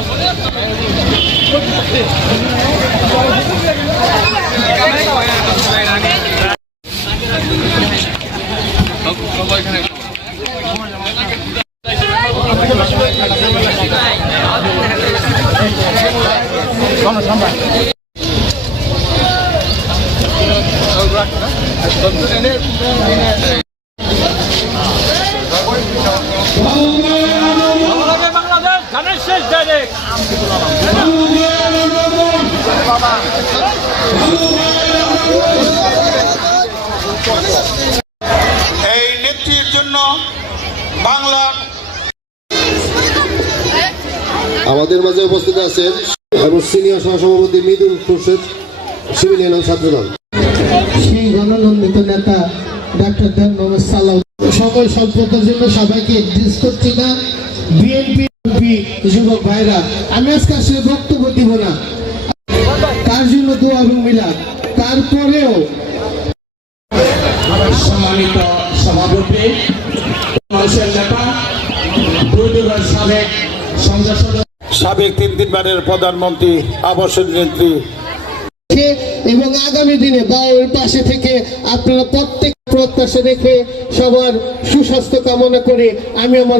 বাংলাদেশ ধানের শেষ ডাইরেক্ট। এই নেত্রীর জন্য বাংলার আমাদের মাঝে উপস্থিত আছেন এবং সিনিয়র সহসভাপতি মৃদুল খোরশেদ সিভিলিয়ান ছাত্রদল। সেই গণনন্দিত নেতা ডাক্তার দেন মোহাম্মদ সাল্লাহ সকল সম্পদের জন্য সবাইকে ডিস করছি না বিএনপি যুবক ভাইরা আমি আজকে আসলে বক্তব্য দিব না। তার জন্য দোয়া এবং মিলাদ। তারপরেও সম্মানিত সভাপতি মানুষের নেতা দুই সাবেক সাবেক তিন তিনবারের প্রধানমন্ত্রী আবাসন নেত্রী। এবং আগামী দিনে বাউয়ের পাশে থেকে আপনারা প্রত্যেক প্রত্যাশা রেখে সবার সুস্বাস্থ্য কামনা করে আমি আমার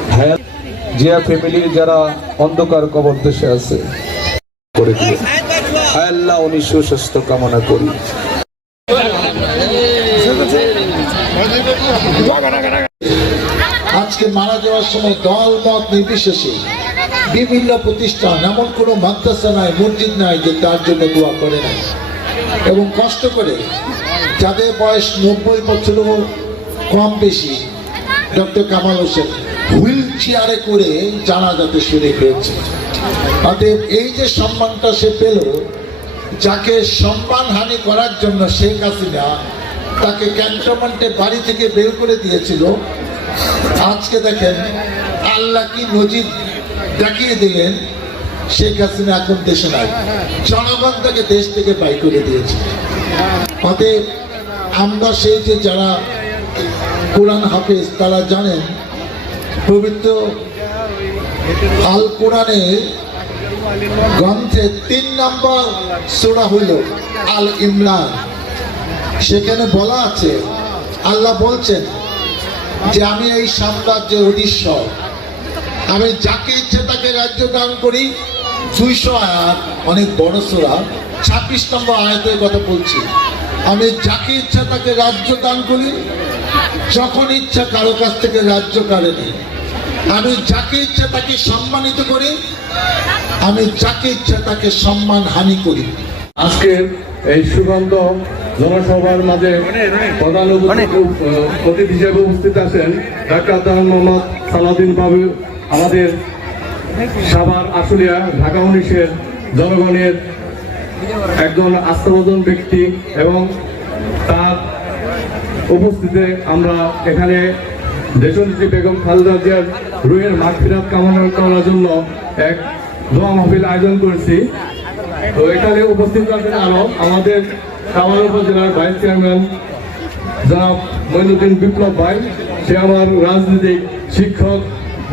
হায়াল জিয়া ফ্যামিলির যারা অন্ধকার কবর দেশে আছে আল্লাহ, উনি সুস্বাস্থ্য কামনা করি। আজকে মারা যাওয়ার সময় দল, মত নির্বিশেষে বিভিন্ন প্রতিষ্ঠান, এমন কোনো মাদ্রাসা নাই, মসজিদ নাই যে তার জন্য দোয়া করে না এবং কষ্ট করে যাদের বয়স নব্বই বছরেরও কম বেশি, ডক্টর কামাল হোসেন হুইল চেয়ারে করে জানাজাতে শুনে পেয়েছে অতএব এই যে সম্মানটা সে পেল, যাকে সম্মানহানি করার জন্য শেখ হাসিনা তাকে ক্যান্টনমেন্টে বাড়ি থেকে বের করে দিয়েছিল, আজকে দেখেন আল্লাহ কি নজির দেখিয়ে দিলেন, শেখ হাসিনা এখন দেশে নাই। জনগণ তাকে দেশ থেকে বাই করে দিয়েছে। অতএব আমরা সেই যে যারা কোরআন হাফেজ তারা জানেন পবিত্র আল কোরআনে গ্রন্থে তিন নম্বর সুরা হইল আল ইমরান সেখানে বলা আছে, আল্লাহ বলছেন যে, আমি এই সাম্রাজ্যের অধীশ্বর। আমি যাকে ইচ্ছে তাকে রাজ্য দান করি। দুইশো আয়াত, অনেক বড় সোরা। ছাব্বিশ নম্বর আয়াতের কথা বলছি। আমি যাকে ইচ্ছা তাকে রাজ্য দান করি যখন ইচ্ছা কারও কাছ থেকে রাজ্য কাড়ে নিই। আমি যাকে ইচ্ছা তাকে সম্মানিত করি, আমি যাকে ইচ্ছা তাকে সম্মান হানি করি। আজকে এই সুগন্ধ জনসভার মাঝে প্রধান অতিথি হিসেবে উপস্থিত আছেন ডাক্তার তাহার মোহাম্মদ সালাউদ্দিন বাবু, আমাদের সাভার আশুলিয়া ঢাকা উনিশের জনগণের একজন আস্থাবোধন ব্যক্তি এবং উপস্থিতিতে আমরা এখানে দেশনেত্রী বেগম খালেদা জিয়ার রুহের মাগফিরাত কামনা করার জন্য এক দোয়া মাহফিল আয়োজন করেছি। তো এখানে উপস্থিত আছেন আরও আমাদের কামাল উপজেলার ভাইস চেয়ারম্যান জনাব মইনুদ্দিন বিপ্লব ভাই। সে আমার রাজনৈতিক শিক্ষক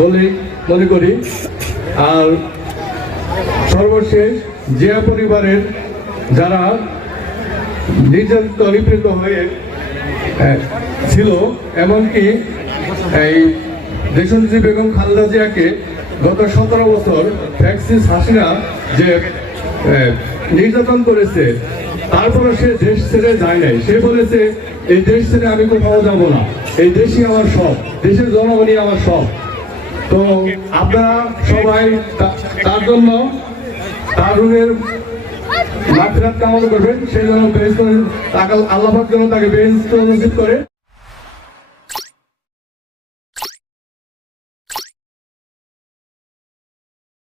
বলে মনে করি। আর সর্বশেষ জিয়া পরিবারের যারা নির্যাতিত, নিপীড়িত হয়ে ছিল এমনকি এই দেশনেত্রী বেগম খালেদা জিয়াকে গত সতেরো বছর ফ্যাক্সিস হাসিনা যে নির্যাতন করেছে তারপরে সে দেশ ছেড়ে যায় নাই। সে বলেছে, এই দেশ ছেড়ে আমি কোথাও যাব না। এই দেশই আমার সব। দেশের জনগণই আমার সব। তো আপনারা সবাই তার জন্য তার মাফিরাত কামনা করবেন সেই জন্য বেঞ্চ তাকে আল্লাহ যেন তাকে বেঞ্চ নসিব করে।